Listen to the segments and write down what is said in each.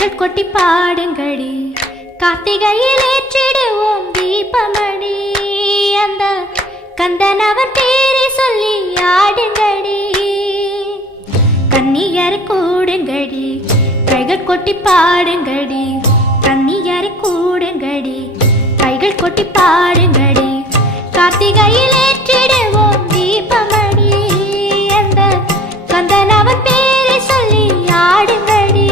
கைகள் கொட்டி பாடுங்கடி, கார்த்திகையில் ஏற்றிடுவோம் தீபமணி. அந்த கந்தன் அவன் பேரை சொல்லி ஆடுங்கடி, கன்னியர் கூடுங்கடி, கைகள் கொட்டி பாடுங்கடி, கன்னியர் கூடுங்கடி, கைகள் கொட்டி பாடுங்கடி, கார்த்திகையில் ஏற்றிடுவோம் தீபமணி. அந்த கந்தன் அவன் பேரை சொல்லி ஆடுங்கடி,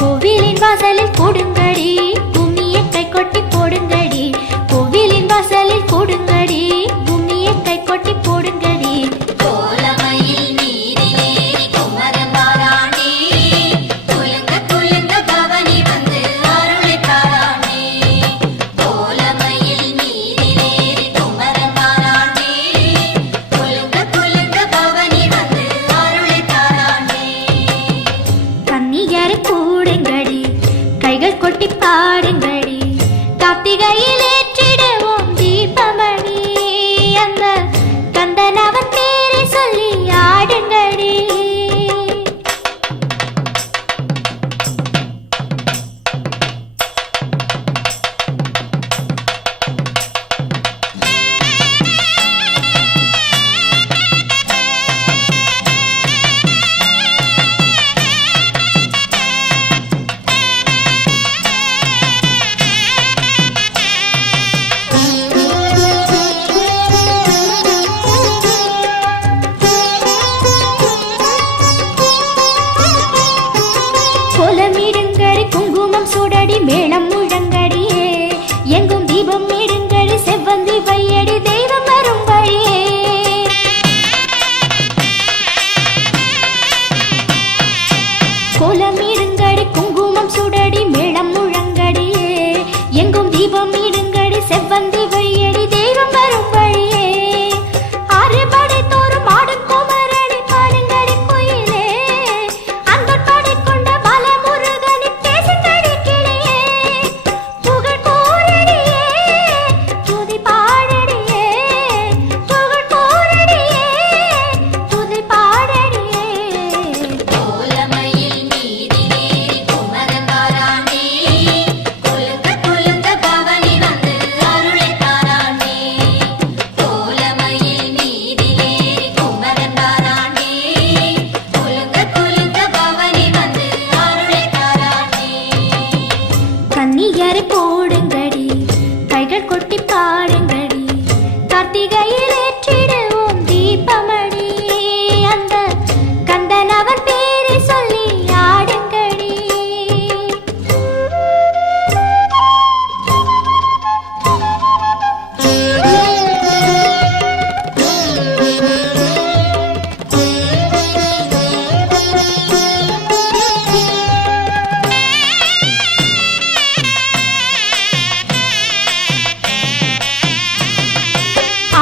கோவிலின் வாசலில் கூடுங்கடி, பூமியை கை கொட்டி போடுங்கடி, கோவிலின் வாசலில் கூடுங்கடி, பூமியை கை கொட்டி போடுங்கடி. கொட்டி பாடுங்கடி, கார்த்திகையில் ஏற்றிடுவோம் தீபமணி. அந்த கந்தன் அவன் பேரை சொல்லி ஆடுங்கடி. குங்குமம் சூடடி, மேளம் முழங்கடியே, எங்கும் தீபம் இடுங்கடி, செவ்வந்தி வையடி, தெய்வம் வரும் வழியே. கோலம் இடுங்கடி, குங்குமம் சூடடி, மேளம் முழங்கடியே, எங்கும் தீபம் இடுங்கடி, செவ்வந்தி வையடி, தெய்வம் வரும் வழியே. ஆறு படை தோறும் ஆடும் குமரடி, பாடுங்கடி கோயிலே, அந்த படை கொண்ட பலமுருகனி போடுங்கடி, கைகள் கொட்டி பாடுங்கடி, கார்த்திகையில் ஏற்றிடுவோம் தீபமணி. அந்த கந்தன் அவன் பேரை சொல்லி ஆடுங்கடி.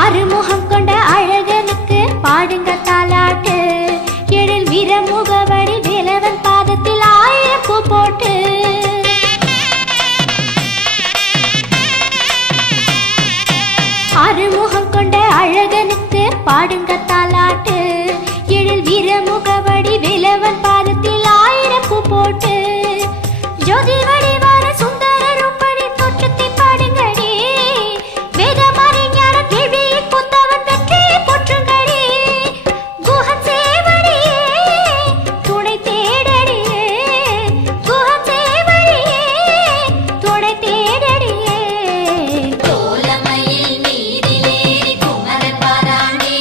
அறுமுகம் கொண்ட அழகனுக்கு பாடுங்க தாலாட்டு, எழில் வீரமுகவடி, வேலவன் பாதத்தில் 1000 பூ போட்டு. அறுமுகம் கொண்ட அழகனுக்கு பாடுங்க தாலாட்டு, எழில் வீரமுகவடி, வேலவன் பாதத்தில் 1000 பூ போட்டு. ஜோதி வடிவான சுந்தர ரூபடி தோற்றத்தை பாடுங்கடி, வேதமாரி ஞான கேள்வியை புத்தவன் வெற்றியை போற்றுங்கடி, குஹன் சேவடியே, துணை தேடடியே, குஹன் சேவடியே, துணை தேடடியே. கோலமயில் மீதிலேறி குமரன் பாரானே,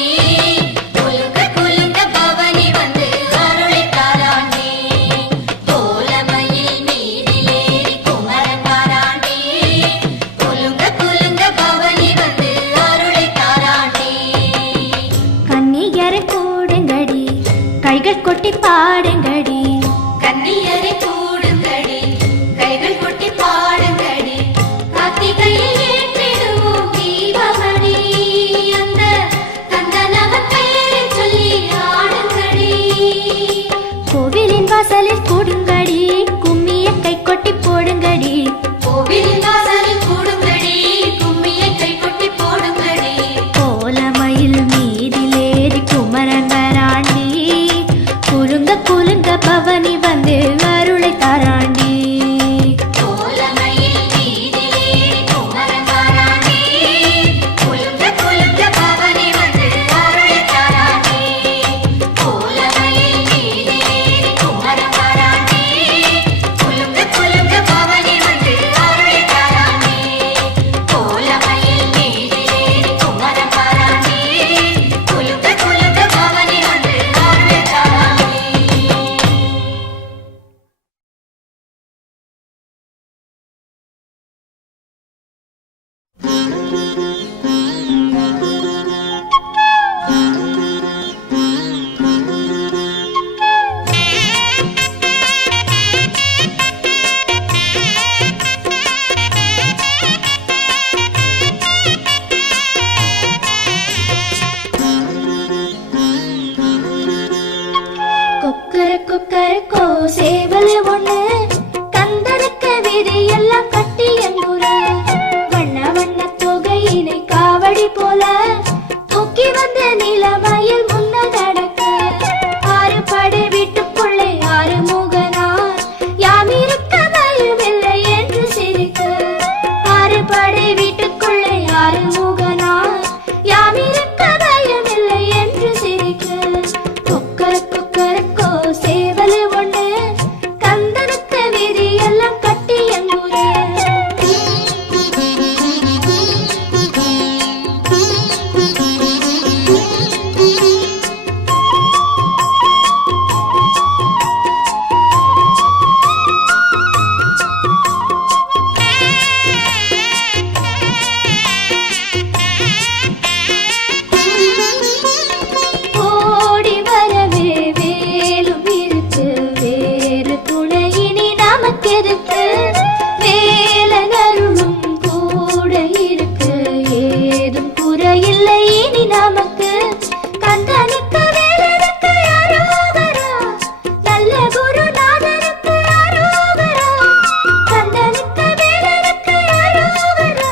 கொக்கரக்கோ சேவல் ஒண்ணு கந்தனுக்கு விதி எல்லாம் கட்டி எங்குற வண்ண வண்ண தொகையினை காவடி போல தூக்கி வந்த நிலமயில் முன்ன நடக்க ஆறு படை வீட்டுக்குள்ளே ஆறு முகனார் யாம் இருக்க பயமில்லை என்று சிரிக்க ஆறு படை வீட்டுக்குள்ளே ஆறு முகனார் யாம் இருக்க பயமில்லை என்று சிரிக்க கொக்கரக்கோ சேவல் ஒண்ணு கந்தனுக்கு விதி எல்லாம் கட்டி எங்குற ஓடி வரவே வேலும் இருக்கு வேறு துணையினி நமக்கெதுக்கு வேலன் அருளும் கூட இருக்கு ஏதும் குறையில்லை இனி நமக்கு கந்தனுக்கு வேலனுக்கு அரோகரா நல்ல குருநாதனுக்கு அரோகரா கந்தனுக்கு வேலனுக்கு அரோகரா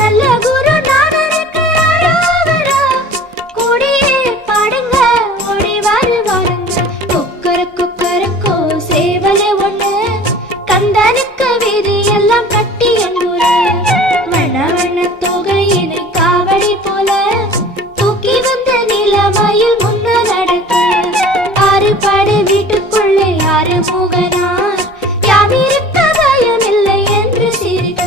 நல்ல குருநாதனுக்கு அரோகரா கூடியே பாடுங்க ஓடி வருவாருங்க கொக்கரக்கோ சேவல் ஒண்ணு கந்தனுக்கு விதி எல்லாம் கட்டி எங்குற வண்ண வண்ண தொகையினை காவடி போல தூக்கி வந்த நிலமயில் முன்ன நடக்க ஆறு படை வீட்டுக்குள்ளே ஆறு முகனார் யாம் இருக்க பயமில்லை என்று சிரிக்க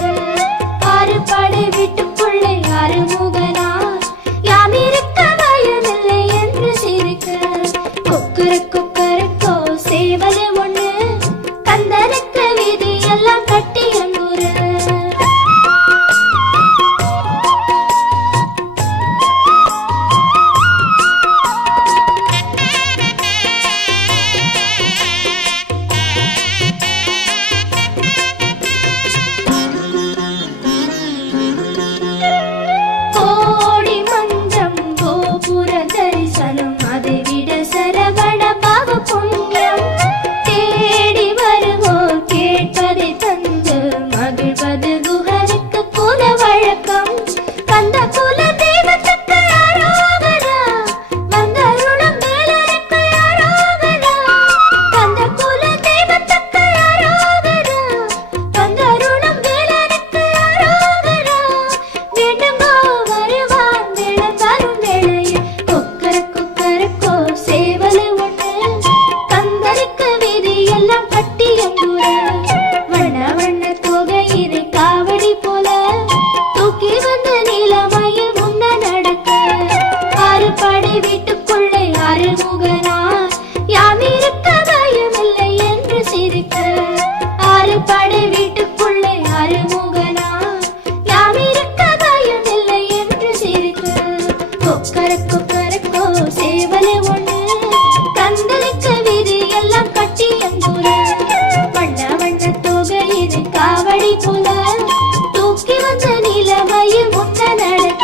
ஆறு படை வீட்டுக்குள்ளே ஆறு முகனார் யாம் இருக்க பயமில்லை என்று சிரிக்க கொக்கரக்கோ சேவல் ஒண்ணு கந்தனுக்கு விதி எல்லாம் கட்டி எங்குற கோடி மஞ்சம் கோபுர தரிசனம் அதை விட சரவண பாவ புண்ணியம் தேடி வருவோர் கேட்பதை தந்து மகிழ்வது குஹருக்கு குல வழக்கம் கந்த குல தெய்வத்துக்கு அரோகரா வந்தருளும் வேலனுக்கு அரோகரா கந்த குல தெய்வத்துக்கு அரோகரா வந்தருளும் வேலனுக்கு அரோகரா வேண்டுங்கோ வருவான் வேளம் வரும் வேளையில் கொக்கரக்கோ சேவல் ஒண்ணு கந்தனுக்கு விதி எல்லாம் கட்டி எங்குற வண்ண வண்ண தொகையினை காவடி போல தூக்கி வந்த நிலமயில் முன்ன நடக்க ஆறு படை வீட்டுக்குள்ளே ஆறு முகனார் யாம் இருக்க பயமில்லை என்று சிரிக்க ஆறு படை வீட்டுக்குள்ளே ஆறு முகனார் யாம் இருக்க பயமில்லை என்று சிரிக்க கொக்கரக்கோ சேவல் ஒண்ணு கந்தனுக்கு விதி எல்லாம் கட்டி எங்குற வண்ண வண்ண தொகையினை காவடி போல தூக்கி வந்த நிலமயில் முன்ன நடக்க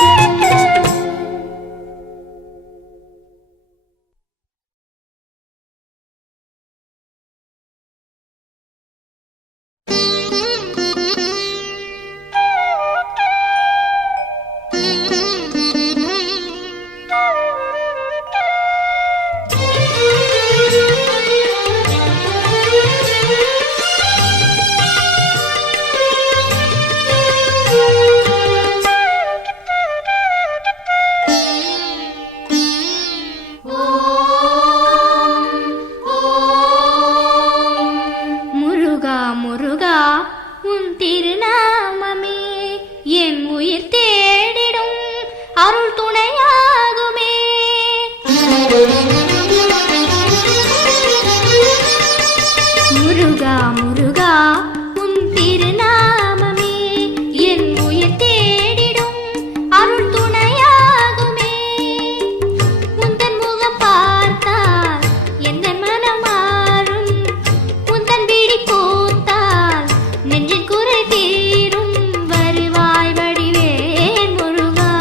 முருகா முருகா உன் திருநாமமே என் உயிர் தேடிடும் அருள் துணையாகுமே முருகா முருகா உன் திருநாமமே என் உயிர் தேடிடும் அருள் துணையாகுமே உந்தன் முகம் பார்த்தால் எந்த மனம் மாறும் உந்தன் விழி பூத்தால் நெஞ்சின் குறை தீரும் வருவாய் வடிவேல் முருகா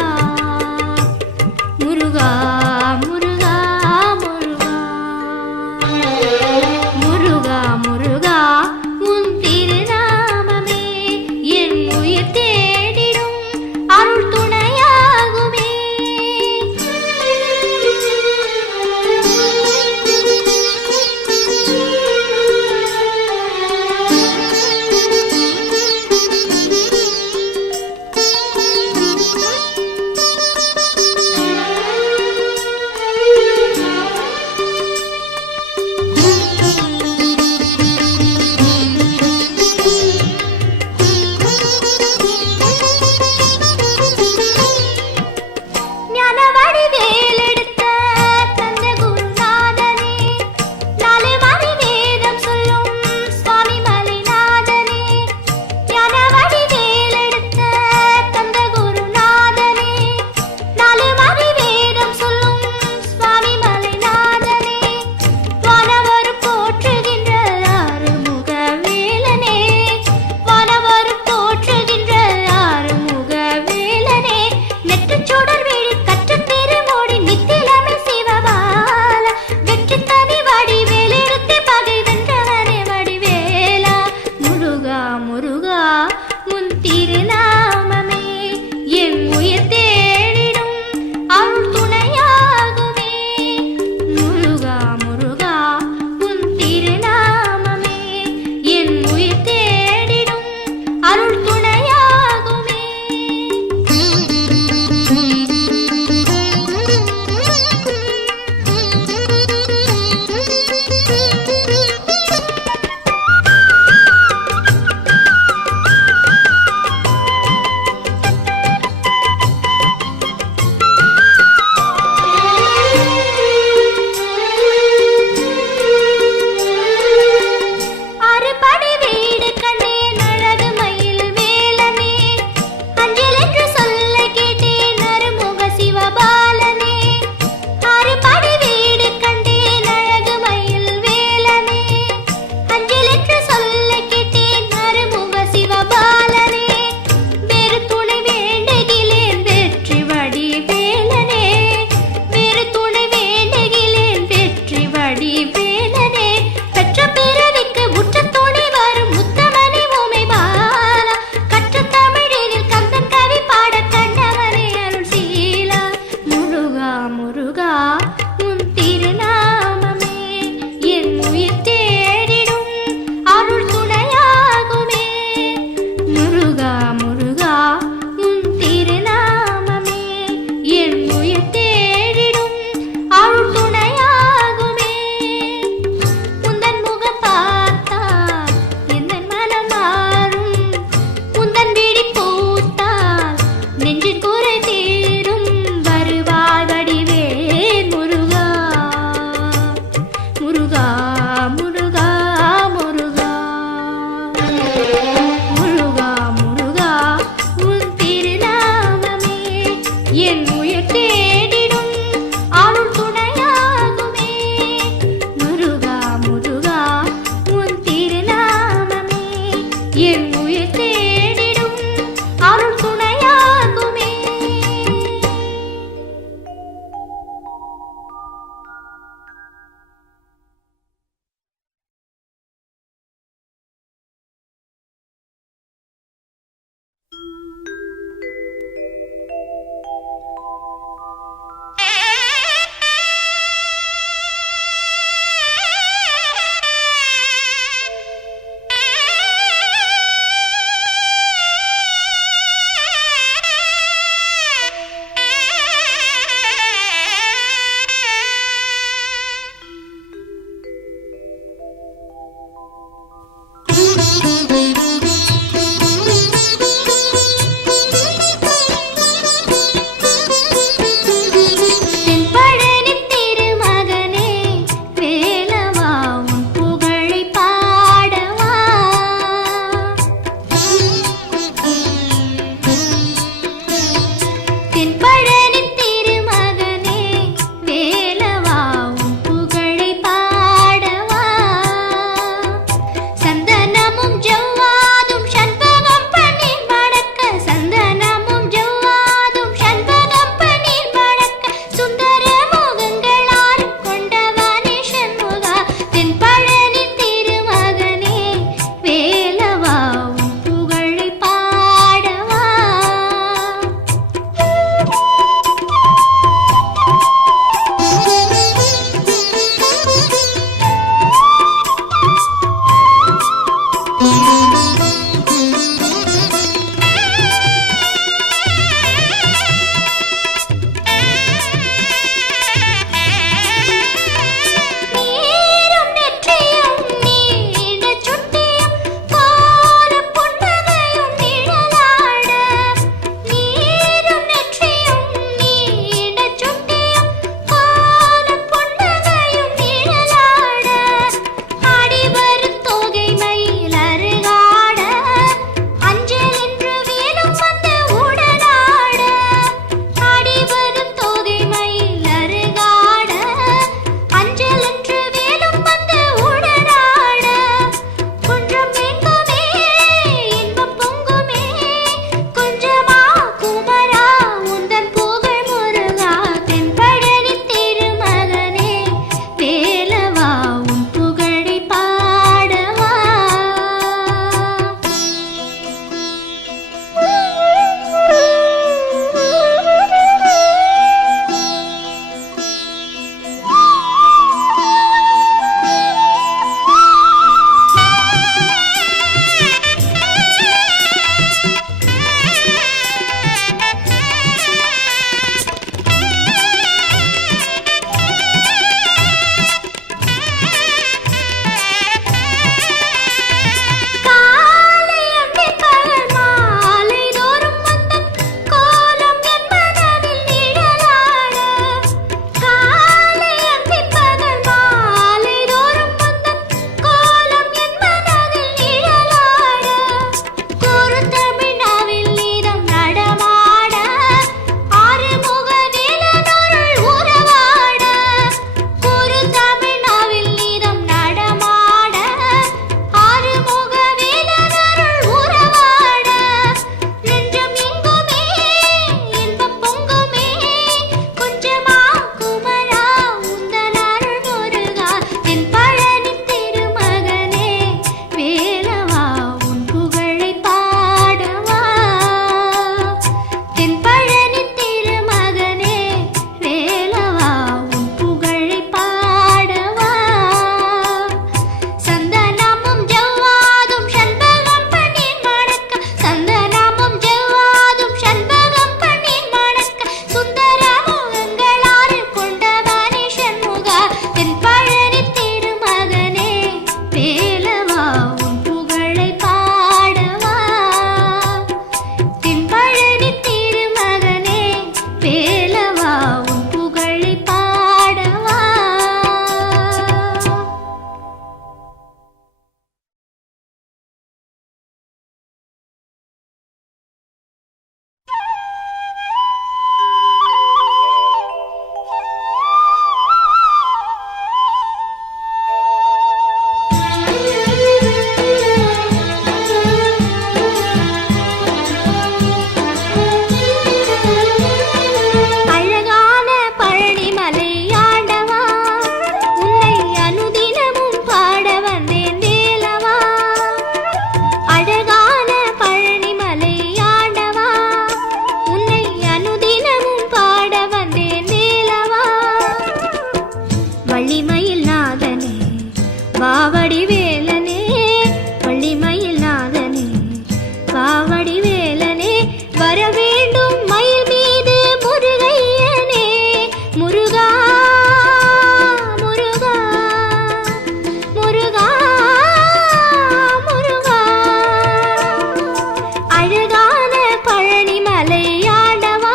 மலை ஆண்டவா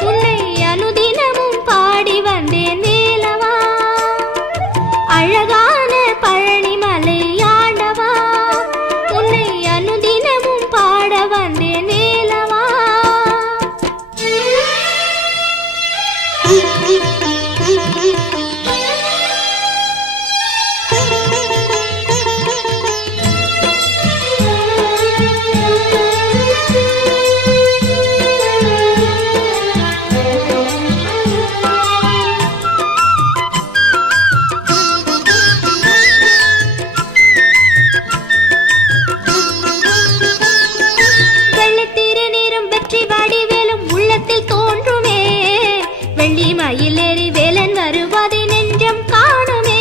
உன்னை அனுதினமும் பாடி வந்தேன் வேலவா அழகான பழனி மலை ஆண்டவா உன்னை அனுதினமும் பாட வந்தேன் வேலவா மயிலேறி வேலன் வருவதை நெஞ்சம் காணுமே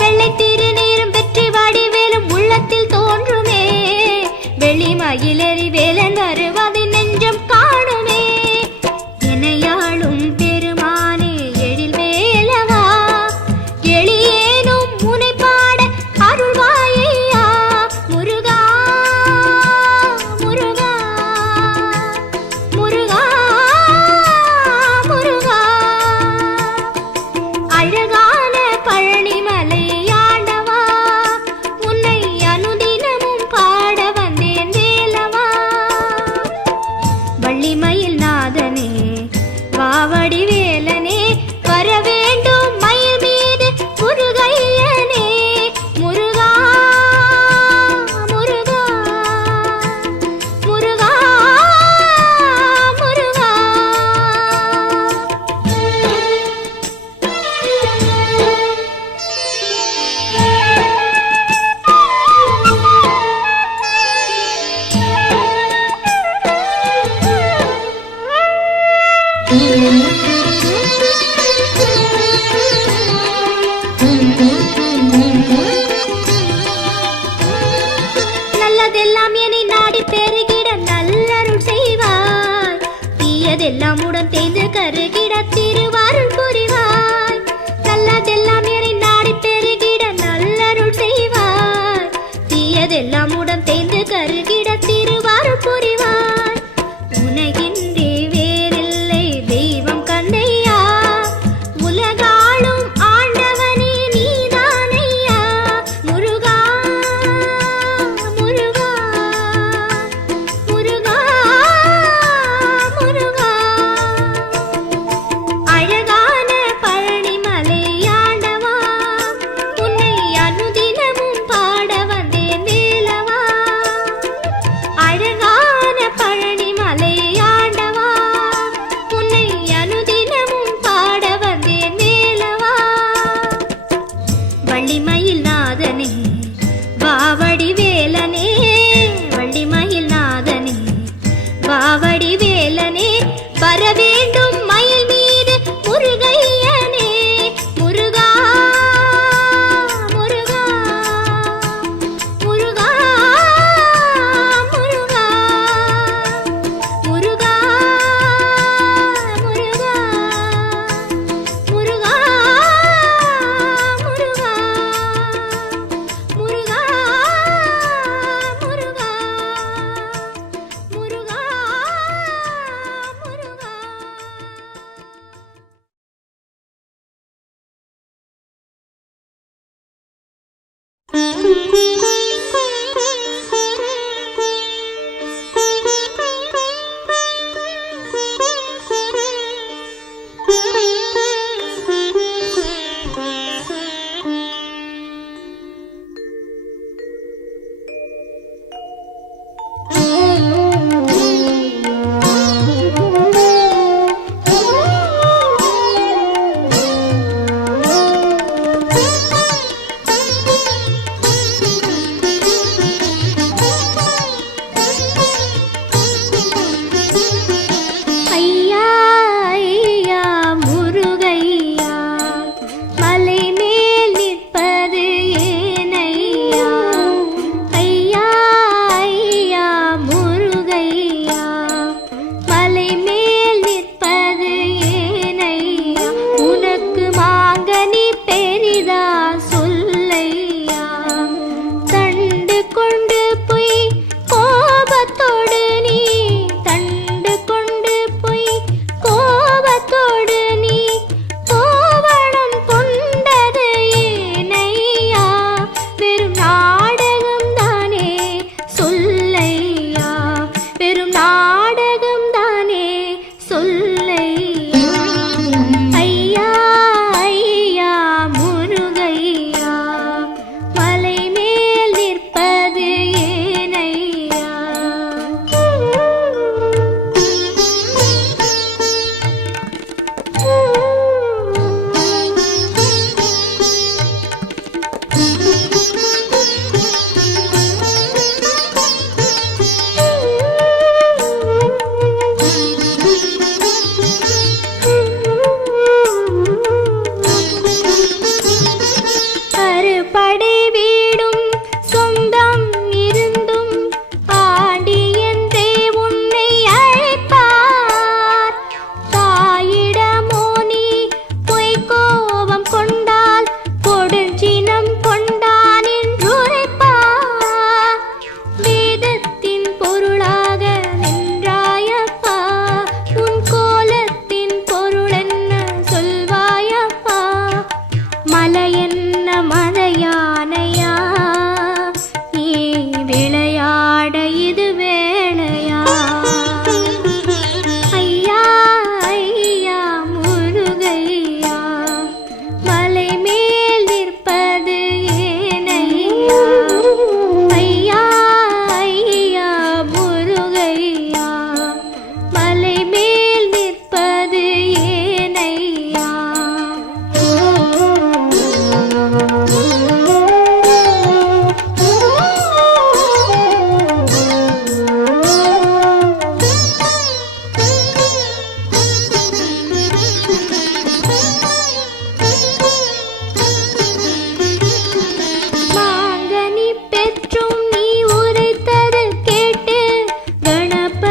வெள்ளை திருநீரும் பெற்றி வாடி வேலும் உள்ளத்தில் தோன்றுமே வெள்ளி மயிலேறி வேலன் வருவதை நெஞ்சம் காணுமே எனையாளும் பெருமானே எழில் வேலவா எளியேனும் முனை பாட அருள்வாயா முருகா முருகா முருகா அழகான பழனி மலை ஆண்டவா உன்னை அனுதினமும் பாட வந்தேன் வேலவா வள்ளிமயில் நாதனே வாவடி வேலனே வர வேண்டும் மயில் மீது முருகையனே முருகா முருகா முருகா முருகா நல்லதெல்லாம் என்னை நாடி பெருகிட நல்லருள் செய்வாய் தீயதெல்லாம் உடன் தேய்ந்து கருகிட திருவாருள் புரிவாய் நல்லதெல்லாம் என்னை நாடி பெருகிட நல்லருள் செய்வாய் தீயதெல்லாம் உடன் தேய்ந்து கருகிட திருவாருள் புரிவாய் உனகின்றே வேறில்லை தெய்வம்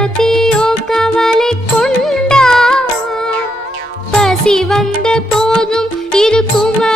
பத்தியோ கவலை கொண்டா பசி வந்த போதும் இருக்குமா